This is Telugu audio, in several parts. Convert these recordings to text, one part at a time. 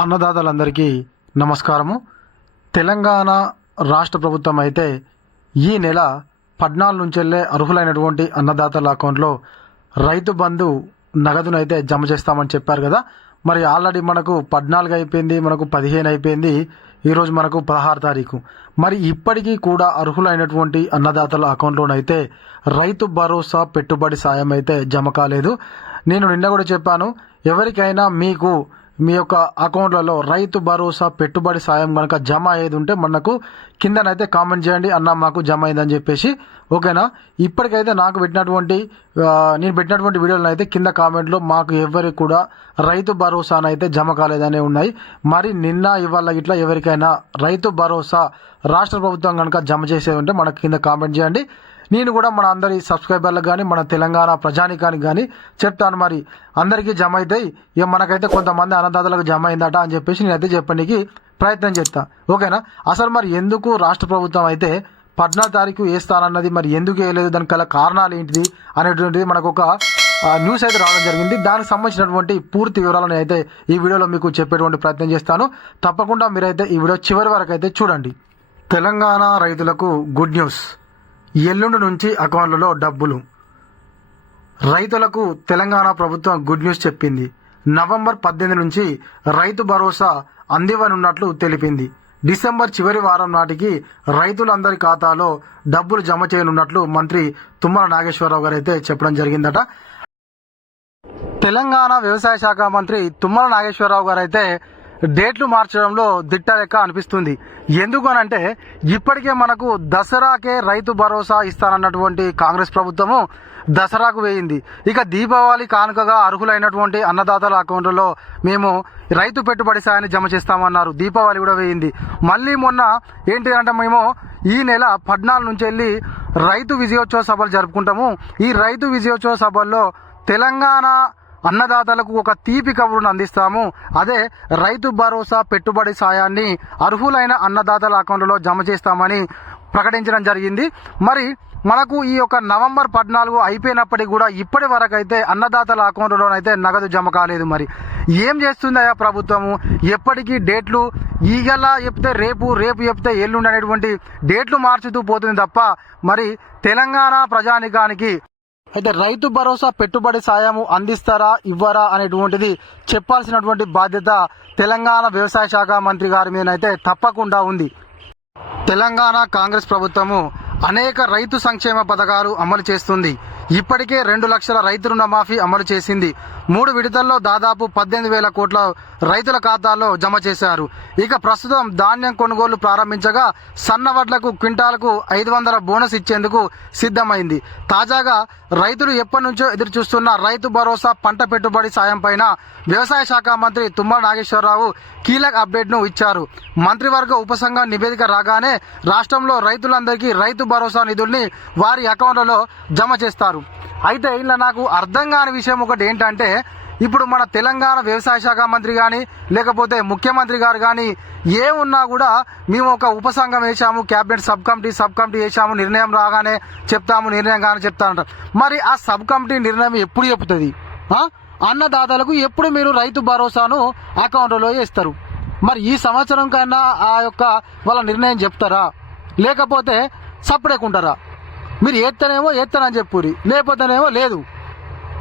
అన్నదాతలందరికీ నమస్కారము. తెలంగాణ రాష్ట్ర ప్రభుత్వం అయితే ఈ నెల పద్నాలుగు నుంచి వెళ్ళే అర్హులైనటువంటి అన్నదాతల అకౌంట్లో రైతు బంధు నగదును అయితే జమ చేస్తామని చెప్పారు కదా. మరి ఆల్రెడీ మనకు పద్నాలుగు అయిపోయింది మనకు పదిహేను అయిపోయింది ఈరోజు మనకు పదహారు తారీఖు. మరి ఇప్పటికీ కూడా అర్హులైనటువంటి అన్నదాతల అకౌంట్లోనైతే రైతు భరోసా పెట్టుబడి సాయం అయితే జమ కాలేదు. నేను నిన్న కూడా చెప్పాను ఎవరికైనా మీకు మీ యొక్క అకౌంట్లలో రైతు భరోసా పెట్టుబడి సాయం కనుక జమ అయ్యేది ఉంటే మనకు కిందనైతే కామెంట్ చేయండి అన్న మాకు జమ అయిందని చెప్పేసి. ఓకేనా? ఇప్పటికైతే నాకు పెట్టినటువంటి నేను పెట్టినటువంటి వీడియోలను అయితే కింద కామెంట్లో మాకు ఎవరికి కూడా రైతు భరోసానైతే జమ కాలేదనే ఉన్నాయి. మరి నిన్న ఇవాళ ఇట్లా ఎవరికైనా రైతు భరోసా రాష్ట్ర ప్రభుత్వం కనుక జమ చేసేది ఉంటే మనకు కింద కామెంట్ చేయండి. నేను కూడా మన అందరి సబ్స్క్రైబర్లకు కానీ మన తెలంగాణ ప్రజానికానికి కానీ చెప్తాను మరి. అందరికీ జమ అవుతాయి ఇక మనకైతే కొంతమంది అన్నదాతలకు జమ అయిందట అని చెప్పేసి నేనైతే చెప్పడానికి ప్రయత్నం చేస్తా. ఓకేనా? అసలు మరి ఎందుకు రాష్ట్ర ప్రభుత్వం అయితే పద్నాలుగు తారీఖు వేస్తానన్నది మరి ఎందుకు వేయలేదు? దానికి గల కారణాలు ఏంటిది అనేటువంటిది మనకు ఒక న్యూస్ అయితే రావడం జరిగింది. దానికి సంబంధించినటువంటి పూర్తి వివరాలను అయితే ఈ వీడియోలో మీకు చెప్పేటువంటి ప్రయత్నం చేస్తాను. తప్పకుండా మీరైతే ఈ వీడియో చివరి వరకు అయితే చూడండి. తెలంగాణ రైతులకు గుడ్ న్యూస్. ఎల్లుండి నుంచి అకౌంట్లలో డబ్బులు. రైతులకు తెలంగాణ ప్రభుత్వం గుడ్ న్యూస్ చెప్పింది. నవంబర్ పద్దెనిమిది నుంచి రైతు భరోసా అందివనున్నట్లు తెలిపింది. డిసెంబర్ చివరి వారం నాటికి రైతులందరి ఖాతాలో డబ్బులు జమ చేయనున్నట్లు మంత్రి తుమ్మల నాగేశ్వరరావు గారు అయితే చెప్పడం జరిగిందట. తెలంగాణ వ్యవసాయ శాఖ మంత్రి తుమ్మల నాగేశ్వరరావు గారు అయితే డేట్లు మార్చడంలో దిట్ట లెక్క అనిపిస్తుంది. ఎందుకనంటే ఇప్పటికే మనకు దసరాకే రైతు భరోసా ఇస్తానన్నటువంటి కాంగ్రెస్ ప్రభుత్వము దసరాకు వేయింది. ఇక దీపావళి కానుకగా అర్హులైనటువంటి అన్నదాతల అకౌంట్లలో మేము రైతు పెట్టుబడి సాయాన్ని జమ చేస్తామన్నారు. దీపావళి కూడా వేయింది. మళ్ళీ మొన్న ఏంటి అంటే మేము ఈ నెల పద్నాలుగు నుంచి వెళ్ళి రైతు విజయోత్సవ సభలు జరుపుకుంటాము. ఈ రైతు విజయోత్సవ సభల్లో తెలంగాణ అన్నదాతలకు ఒక తీపి కబురును అందిస్తాము. అదే రైతు భరోసా పెట్టుబడి సాయాన్ని అర్హులైన అన్నదాతల అకౌంట్లో జమ చేస్తామని ప్రకటించడం జరిగింది. మరి మనకు ఈ యొక్క నవంబర్ పద్నాలుగు అయిపోయినప్పటికీ కూడా ఇప్పటి వరకు అయితే అన్నదాతల అకౌంట్లోనైతే నగదు జమ కాలేదు మరి. ఏం చేస్తుందయా ప్రభుత్వము? ఎప్పటికీ డేట్లు ఈగలా చెప్తే రేపు రేపు చెప్తే ఎల్లుండి అనేటువంటి డేట్లు మార్చుతూ పోతుంది తప్ప మరి తెలంగాణ ప్రజానికానికి అయితే రైతు భరోసా పెట్టుబడి సాయం అందిస్తారా ఇవ్వరా అనేటువంటిది చెప్పాల్సినటువంటి బాధ్యత తెలంగాణ వ్యవసాయ శాఖ మంత్రి గారి మీదనైతే తప్పకుండా ఉంది. తెలంగాణ కాంగ్రెస్ ప్రభుత్వము అనేక రైతు సంక్షేమ పథకాలు అమలు చేస్తుంది. ఇప్పటికే రెండు లక్షల రైతు రుణమాఫీ అమలు చేసింది. మూడు విడతల్లో దాదాపు పద్దెనిమిది వేల కోట్ల రైతుల ఖాతాల్లో జమ చేశారు. ఇక ప్రస్తుతం ధాన్యం కొనుగోలు ప్రారంభించగా సన్న వడ్లకు క్వింటాలకు ఐదు వందల బోనస్ ఇచ్చేందుకు సిద్ధమైంది. తాజాగా రైతులు ఎప్పటి నుంచో ఎదురు చూస్తున్న రైతు భరోసా పంట పెట్టుబడి సాయం పైన వ్యవసాయ శాఖ మంత్రి తుమ్మల నాగేశ్వరరావు కీలక అప్డేట్ను ఇచ్చారు. మంత్రివర్గ ఉపసంఘం నివేదిక రాగానే రాష్ట్రంలో రైతులందరికీ రైతు భరోసా నిధుల్ని వారి అకౌంట్లలో జమ చేస్తారు. అయితే ఇలా నాకు అర్థం కాని విషయం ఒకటి ఏంటంటే ఇప్పుడు మన తెలంగాణ వ్యవసాయ శాఖ మంత్రి కానీ లేకపోతే ముఖ్యమంత్రి గారు కానీ ఏమున్నా కూడా మేము ఒక ఉపసంఘం వేసాము cabinet sub committee sub committee వేసాము నిర్ణయం రాగానే చెప్తాము నిర్ణయం కానీ చెప్తానంటారు మరి ఆ సబ్ కమిటీ నిర్ణయం ఎప్పుడు చెప్తుంది? అన్నదాతలకు ఎప్పుడు మీరు రైతు భరోసాను అకౌంట్లో వేస్తారు మరి ఈ సంవత్సరం కన్నా ఆ యొక్క వాళ్ళ నిర్ణయం చెప్తారా? లేకపోతే సప్పుడేకుంటారా మీరు ఏత్తనేమో ఏత్తనని చెప్పురి లేకపోతేనేమో లేదు.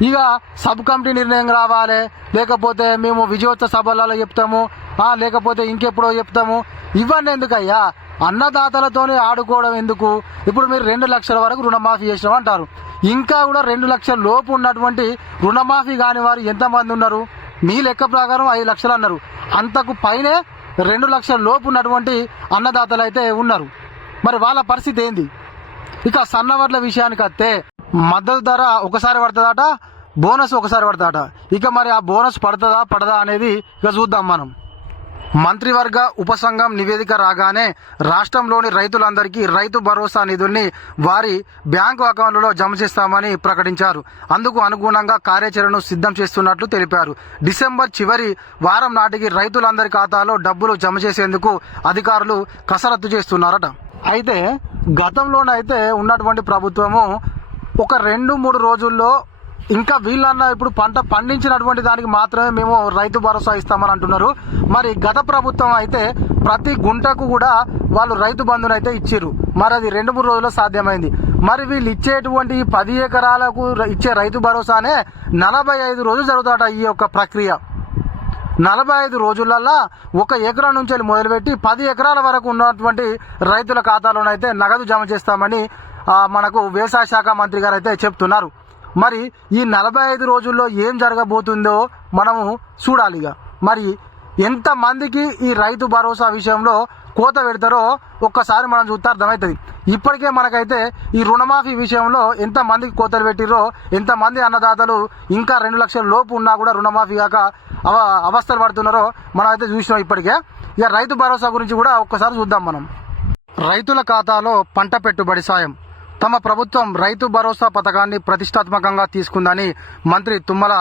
ఇక సబ్ కమిటీ నిర్ణయం రావాలి. లేకపోతే మేము విజయోత్సవ సభలలో చెప్తాము. లేకపోతే ఇంకెప్పుడో చెప్తాము. ఇవన్నీ ఎందుకయ్యా? అన్నదాతలతోనే ఆడుకోవడం ఎందుకు? ఇప్పుడు మీరు రెండు లక్షల వరకు రుణమాఫీ చేసినాం అంటారు. ఇంకా కూడా రెండు లక్షల లోపు ఉన్నటువంటి రుణమాఫీ కాని వారు ఎంతమంది ఉన్నారు? మీ లెక్క ప్రకారం ఐదు లక్షలు అన్నారు. అంతకు పైనే రెండు లక్షల లోపు ఉన్నటువంటి అన్నదాతలు అయితే ఉన్నారు. మరి వాళ్ళ పరిస్థితి ఏంది? ఇక సన్నవడ్ల విషయానికి వస్తే మద్దతు ధర ఒకసారి పడుతుందట బోనస్ ఒకసారి పడుతుందట. ఇక మరి ఆ బోనస్ పడుతుందా పడదా అనేది ఇక చూద్దాం మనం. మంత్రివర్గ ఉపసంఘం నివేదిక రాగానే రాష్ట్రంలోని రైతులందరికీ రైతు భరోసా నిధుల్ని వారి బ్యాంకు అకౌంట్లలో జమ చేస్తామని ప్రకటించారు. అందుకు అనుగుణంగా కార్యాచరణను సిద్ధం చేస్తున్నట్లు తెలిపారు. డిసెంబర్ చివరి వారం నాటికి రైతులందరి ఖాతాలో డబ్బులు జమ చేసేందుకు అధికారులు కసరత్తు చేస్తున్నారట. అయితే గతంలోనైతే ఉన్నటువంటి ప్రభుత్వము ఒక రెండు మూడు రోజుల్లో ఇంకా వీళ్ళన్న ఇప్పుడు పంట పండించినటువంటి దానికి మాత్రమే మేము రైతు భరోసా ఇస్తామని అంటున్నారు. మరి గత ప్రభుత్వం అయితే ప్రతి గుంటకు కూడా వాళ్ళు రైతు బంధును అయితే ఇచ్చిర్రు. మరి అది రెండు మూడు రోజుల్లో సాధ్యమైంది. మరి వీళ్ళు ఇచ్చేటువంటి పది ఎకరాలకు ఇచ్చే రైతు భరోసానే నలభై ఐదు రోజులు జరుగుతాట ఈ యొక్క ప్రక్రియ. నలభై ఐదు రోజులల్లా ఒక ఎకరం నుంచి మొదలుపెట్టి పది ఎకరాల వరకు ఉన్నటువంటి రైతుల ఖాతాలోనైతే నగదు జమ చేస్తామని మనకు వ్యవసాయ శాఖ మంత్రి గారు అయితే చెప్తున్నారు. మరి ఈ నలభై ఐదు రోజుల్లో ఏం జరగబోతుందో మనము చూడాలి ఇక మరి ఎంతమందికి ఈ రైతు భరోసా విషయంలో కోత పెడతారో ఒక్కసారి మనం చూస్తే అర్థమవుతుంది. ఇప్పటికే మనకైతే ఈ రుణమాఫీ విషయంలో ఎంతమందికి కోతలు పెట్టిరో ఎంతమంది అన్నదాతలు ఇంకా రెండు లక్షల లోపు ఉన్నా కూడా రుణమాఫీ కాక అవ అవస్థలు పడుతున్నారో మనం అయితే చూసినాం ఇప్పటికే. ఇక రైతు భరోసా గురించి కూడా ఒక్కసారి చూద్దాం మనం. రైతుల ఖాతాలో పంట పెట్టుబడి సాయం. తమ ప్రభుత్వం రైతు భరోసా పథకాన్ని ప్రతిష్టాత్మకంగా తీసుకుందని మంత్రి తుమ్మల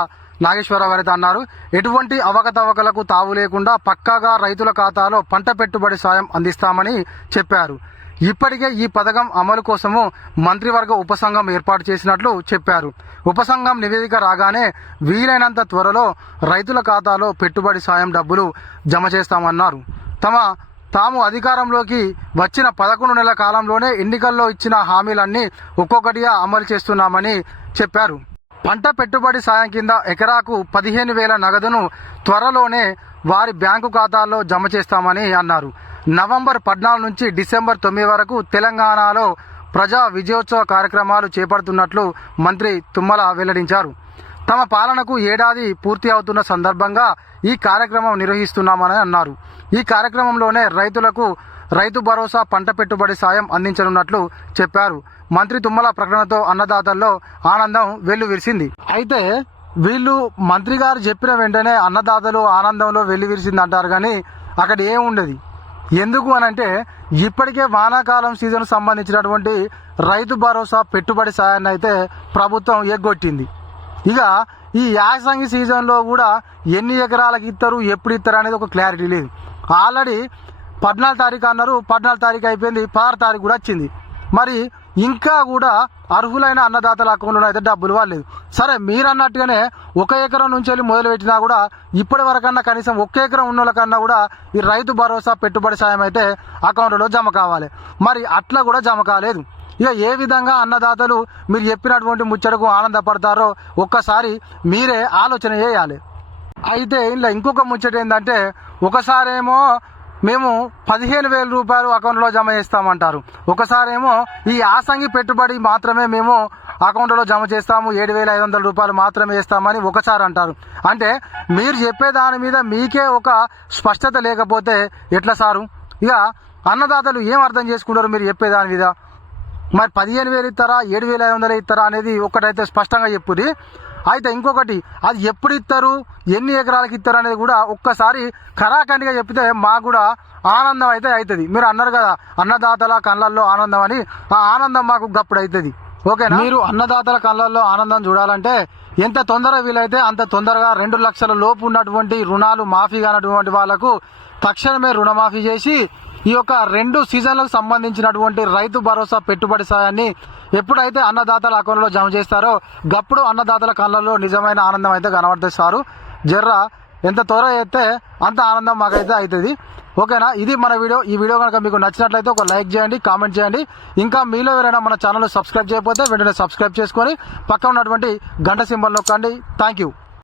నాగేశ్వరరావు గారు అన్నారు ఎటువంటి అవకతవకలకు తావు లేకుండా పక్కాగా రైతుల ఖాతాలో పంట పెట్టుబడి సాయం అందిస్తామని చెప్పారు. ఇప్పటికే ఈ పథకం అమలు కోసము మంత్రివర్గ ఉపసంఘం ఏర్పాటు చేసినట్లు చెప్పారు. ఉపసంఘం నివేదిక రాగానే వీలైనంత త్వరలో రైతుల ఖాతాలో పెట్టుబడి సాయం డబ్బులు జమ చేస్తామన్నారు. తమ తాము అధికారంలోకి వచ్చిన పదకొండు నెలల కాలంలోనే ఎన్నికల్లో ఇచ్చిన హామీలన్నీ ఒక్కొక్కటిగా అమలు చేస్తున్నామని చెప్పారు. పంట పెట్టుబడి సాయం కింద ఎకరాకు పదిహేను వేల నగదును త్వరలోనే వారి బ్యాంకు ఖాతాల్లో జమ చేస్తామని అన్నారు. నవంబర్ పద్నాలుగు నుంచి డిసెంబర్ తొమ్మిది వరకు తెలంగాణలో ప్రజా విజయోత్సవ కార్యక్రమాలు చేపడుతున్నట్లు మంత్రి తుమ్మల వెల్లడించారు. తమ పాలనకు ఏడాది పూర్తి అవుతున్న సందర్భంగా ఈ కార్యక్రమం నిర్వహిస్తున్నామని అన్నారు. ఈ కార్యక్రమంలోనే రైతులకు రైతు భరోసా పంట పెట్టుబడి సాయం అందించనున్నట్లు చెప్పారు. మంత్రి తుమ్మల ప్రకటనతో అన్నదాతల్లో ఆనందం వెల్లువిరిసింది అయితే వీళ్ళు మంత్రి గారు చెప్పిన వెంటనే అన్నదాతలు ఆనందంలో వెల్లువిరిసింది అంటారు కానీ అక్కడ ఏముండదు ఎందుకు అని అంటే ఇప్పటికే వానాకాలం సీజన్ సంబంధించినటువంటి రైతు భరోసా పెట్టుబడి సాయాన్ని అయితే ప్రభుత్వం ఎగ్గొట్టింది. ఇక ఈ యాసంగి సీజన్లో కూడా ఎన్ని ఎకరాలకు ఇస్తారు ఎప్పుడు ఇస్తారు అనేది ఒక క్లారిటీ లేదు. ఆల్రెడీ పద్నాలుగు తారీఖు అన్నారు పద్నాలుగు తారీఖు అయిపోయింది పదహారు తారీఖు కూడా వచ్చింది. మరి ఇంకా కూడా అర్హులైన అన్నదాతల అకౌంట్లో అయితే డబ్బులు వాళ్ళలేదు సరే మీరు అన్నట్టుగానే ఒక ఎకరం నుంచి వెళ్ళి మొదలుపెట్టినా కూడా ఇప్పటి వరకన్నా కనీసం ఒక ఎకరం ఉన్న వాళ్ళకన్నా కూడా ఈ రైతు భరోసా పెట్టుబడి సాయం అయితే అకౌంట్లో జమ కావాలి. మరి అట్లా కూడా జమ కాలేదు. ఇక ఏ విధంగా అన్నదాతలు మీరు చెప్పినటువంటి ముచ్చటకు ఆనందపడతారో ఒక్కసారి మీరే ఆలోచన చేయాలి. అయితే ఇలా ఇంకొక ముచ్చట ఏంటంటే ఒకసారేమో మేము పదిహేను వేల రూపాయలు అకౌంట్లో జమ చేస్తామంటారు. ఒకసారేమో ఈ ఆసంగి పెట్టుబడి మాత్రమే మేము అకౌంట్లో జమ చేస్తాము. ఏడు వేల ఐదు వందల రూపాయలు మాత్రమే వేస్తామని ఒకసారి అంటారు. అంటే మీరు చెప్పే దాని మీద మీకే ఒక స్పష్టత లేకపోతే ఎట్లా సారు? ఇక అన్నదాతలు ఏం అర్థం చేసుకుంటారు మీరు చెప్పే దాని మీద? మరి పదిహేను వేలు ఇస్తారా? ఏడు వేల ఐదు వందలు ఇస్తారా? అనేది ఒకటైతే స్పష్టంగా చెప్పుది. అయితే ఇంకొకటి అది ఎప్పుడు ఇస్తారు ఎన్ని ఎకరాలకు ఇస్తారు అనేది కూడా ఒక్కసారి ఖరాఖండిగా చెప్తే మాకు కూడా ఆనందం అయితే అవుతుంది మీరు అన్నారు కదా అన్నదాతల కళ్ళల్లో ఆనందం అని ఆ ఆనందం మాకు గప్పుడు అవుతుంది ఓకేనా? మీరు అన్నదాతల కళ్ళల్లో ఆనందం చూడాలంటే ఎంత తొందరగా వీలైతే అంత తొందరగా రెండు లక్షల లోపు ఉన్నటువంటి రుణాలు మాఫీ కానటువంటి వాళ్ళకు తక్షణమే రుణమాఫీ చేసి ఈ యొక్క రెండు సీజన్లకు సంబంధించినటువంటి రైతు భరోసా పెట్టుబడి సాయాన్ని ఎప్పుడైతే అన్నదాతల అకౌంట్లో జమ చేస్తారో గప్పుడు అన్నదాతల కళ్ళల్లో నిజమైన ఆనందం అయితే కనబడుతుంది సారు జర్ర ఎంత త్వర అయితే అంత ఆనందం మాకైతే అవుతుంది. ఓకేనా? ఇది మన వీడియో. ఈ వీడియో కనుక మీకు నచ్చినట్లయితే ఒక లైక్ చేయండి కామెంట్ చేయండి. ఇంకా మీలో ఎవరైనా మన ఛానల్ సబ్స్క్రైబ్ చేయకపోతే వెంటనే సబ్స్క్రైబ్ చేసుకొని పక్కన ఉన్నటువంటి గంట సింబల్ నొక్కండి. Thank you.